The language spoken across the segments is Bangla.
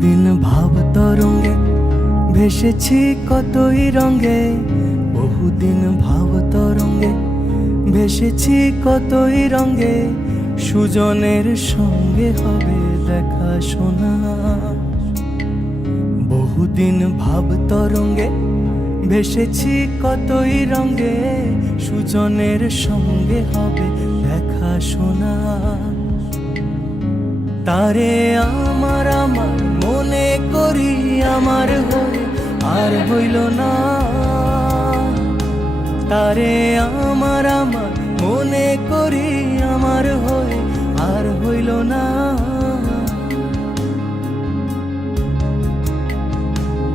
বহুদিন ভাব তরঙ্গে ভেসেছি কতই রঙে, বহুদিন ভাব তরঙ্গে ভেসেছি কতই রঙে। সুজনের সঙ্গে হবে দেখা শোনা। বহুদিন ভাব তরঙ্গে ভেসেছি কতই রঙে, সুজনের সঙ্গে হবে দেখা শোনা। তারে আমার আমার মনে করি আমার হয়ে আর হইল না। তারে আমার আমার মনে করি আমার হয়ে আর হইল না।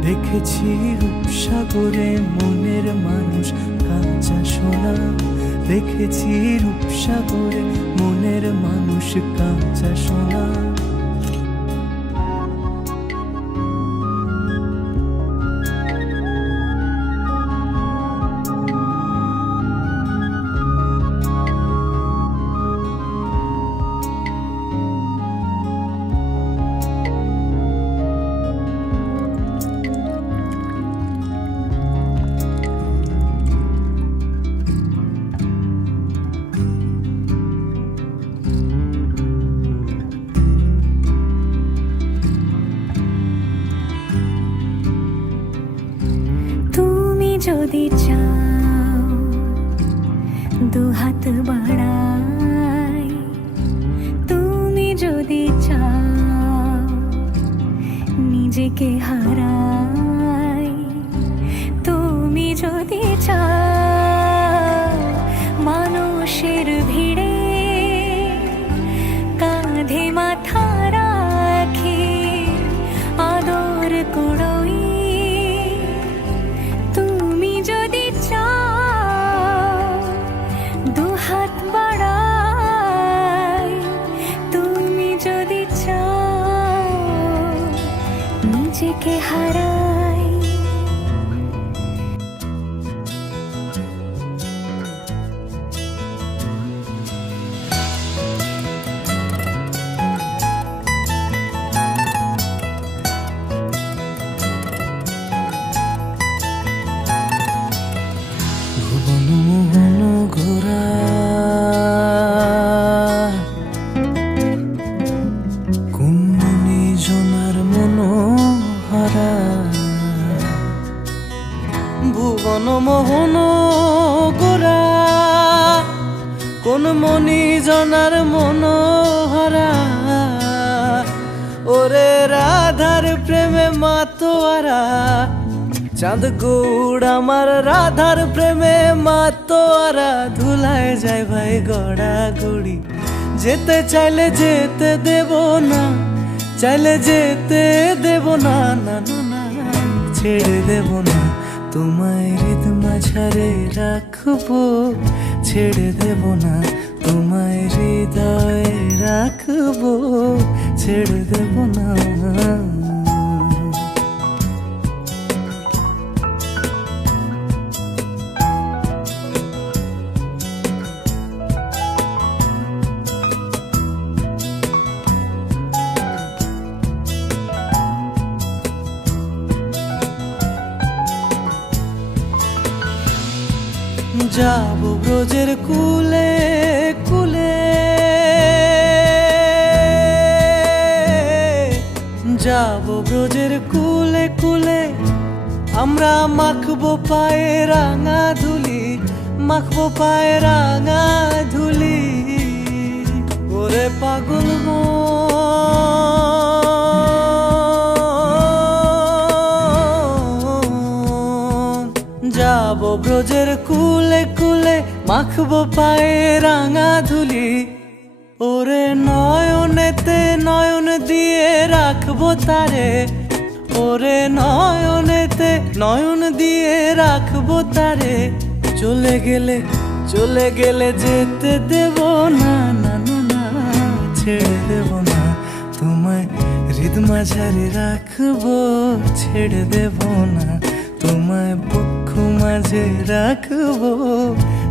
দেখেছি রূপসাগরে মনের মানুষ কাঁচা সোনা। দেখেছি রূপসাগরে মনের মানুষ কাঁচা সোনা। যদি চাও দুহাত বাড়াই, তুমি যদি চাও নিজেকে হারাই, তুমি যদি চাও মানুষের ভিড়ে কাঁধে মাথা রাখি আদর করই, যদি চাও দুহাত বাড়াই, তুমি যদি চাও নিজেকে হারাই। মোহন ঘোরা কুন্মনি জনার মনোহারা। ভুবন মোহন গোরা কোন মনি জনার মনোহারা। ওরে রাধার প্রেমে মাতোয়ারা, চাঁদ গৌড় আমার রাধার প্রেমে মাতোয়ারা। ধুলায় যায় ভাই গড়া গড়ি, যেতে চাইলে যেতে দেব না, চাইলে যেতে দেব না। না না না ছেড়ে দেব না, তোমায় হৃদ মাঝারে রাখবো। ছেড়ে দেব না, তোমায় হৃদয়ে রাখবো। ছেড়ে দেব না। যাবো ব্রজের কুলে কুলে, যাবো ব্রজের কুলে কুলে। আমরা মাখবো পায়ে রাঙা ধুলি, মাখবো পায়ে রাঙা ধুলি। ওরে পাগল যাবো ব্রজের কুলে কুলে, মাখবো পায়ে রাঙা ধুলি। ওরে নয়নেতে নয়ন দিয়ে রাখবো তারে, ওরে নয়নেতে নয়ন দিয়ে রাখবো তারে। চলে গেলে চলে গেলে যেতে দেব না। না না না ছেড়ে দেব না, তোমায় হৃদ মাঝারে রাখবো। ছেড়ে দেব না, তোমায় বক্ষ মাঝে রাখবো।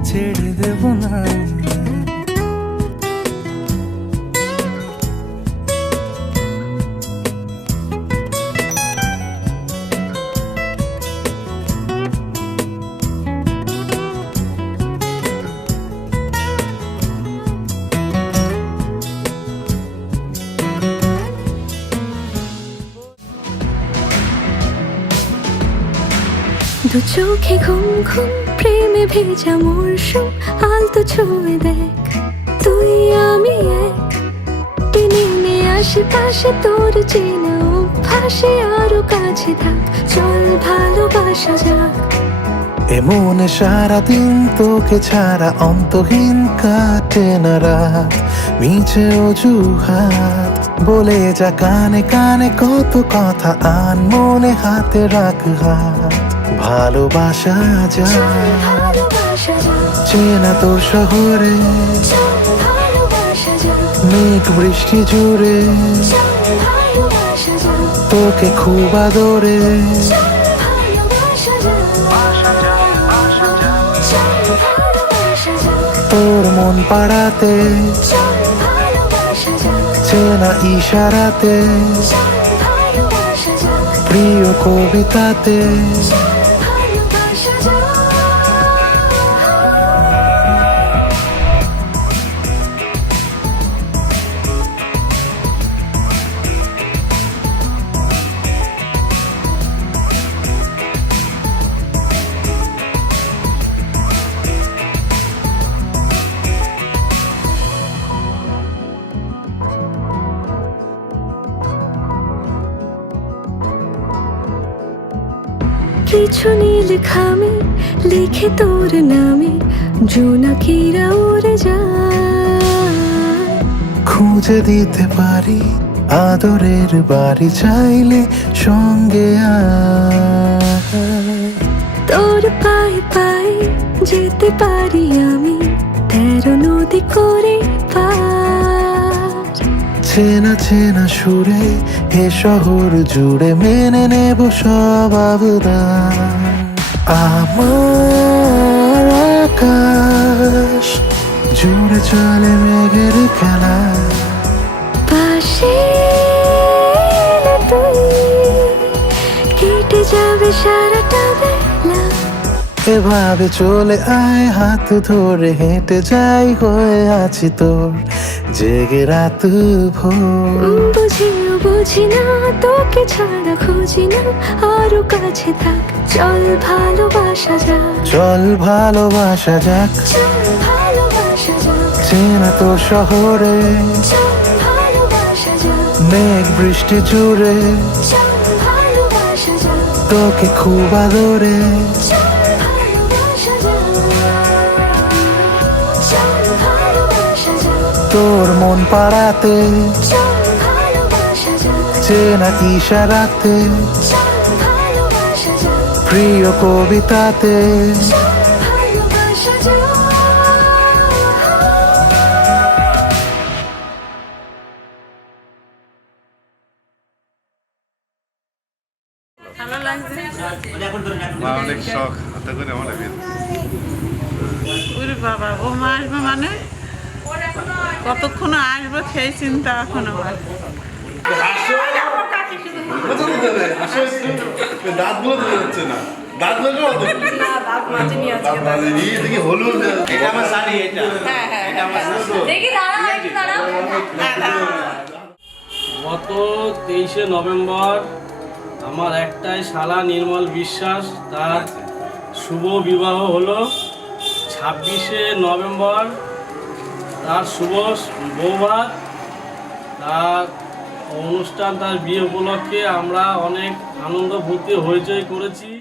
ছেড়ে দেব না। দু চোখে ঘুম ঘুম প্রেমে ভেজা মরশুম আলতো ছুঁয়ে দেখ তুই আমি এক টেনে নে আশেপাশে তোর চেনা অভ্যাসে আরো কাছে থাক চল ভালোবাসা যাক এমনে সারাদিন তোকে ছাড়া অন্তহীন কাটে না রাত মিছে অজুহাত বলে যা কানে কানে কত কথা আন মনে হাতে রাখ হাত ভালোবাসা চল যায় ভালোবাসা যাক চেনা তোর শহরে চল ভালোবাসা যাক মেঘ বৃষ্টি জুড়ে চল ভালোবাসা যাক তোকে খুব আদরে চল ভালোবাসা যাক চল ভালোবাসা যাক তোর মন পাড়াতে চল ভালোবাসা যাক চেনা ইশারাতে চল ভালোবাসা যাক প্রিয় কবিতাতে চল ভালোবাসা যাক কিছু নীল খামে লিখে তোর নামে জোনাকিরা উড়ে যায় খুঁজে দিতে পারি আদরের বাড়ি চাইলে সঙ্গে আয়। তোর পায়ে পায়ে যেতে পারি আমি 13 নদী করে পার চেনা চেনা সুরে এ শহর জুড়ে মেনে নেব সব আবদার আমার আকাশ জুড়ে চলে মেঘের খেলা পাশে এলে তুই কেটে যাবে সারাটা বেলা এভাবে চলে আয় হাত ধরে হেঁটে যাই হয়ে আছি তোর জেগে রাত ভোর বুঝিও বুঝি না তোকে ছাড়া খুঁজি না আরো কাছে থাক চল ভালোবাসা যাক চল ভালোবাসা যাক চল ভালোবাসা যাক চেনা তোর শহরে চল ভালোবাসা যাক মেঘ বৃষ্টি জুড়ে চল ভালোবাসা যাক তোকে খুব আদরে চল ভালোবাসা যাক চল ভালোবাসা যাক তোর মন পাড়াতে চল ভালোবাসা যাক চেনা ইশারাতে চল ভালোবাসা যাক প্রিয় কবিতাতে চল ভালোবাসা যাক মা অনেক শখ হাতে করে আমার বিয়ে ওরে বাবা ও মা আসবে মানে কতক্ষণ আসবে সেই চিন্তা এখন আমার দাঁতগুলো ধরে যাচ্ছে না দাঁতগুলো দেখি হলুদ এটা আমার শাড়ি এটা গত 23শে নভেম্বর আমার একটাই শালা নির্মল বিশ্বাস তার শুভ বিবাহ হলো 26শে নভেম্বর তার শুভ বৌভাত তার অনুষ্ঠান তার বিয়ে উপলক্ষে আমরা অনেক আনন্দ ফুর্তি হইচই করেছি।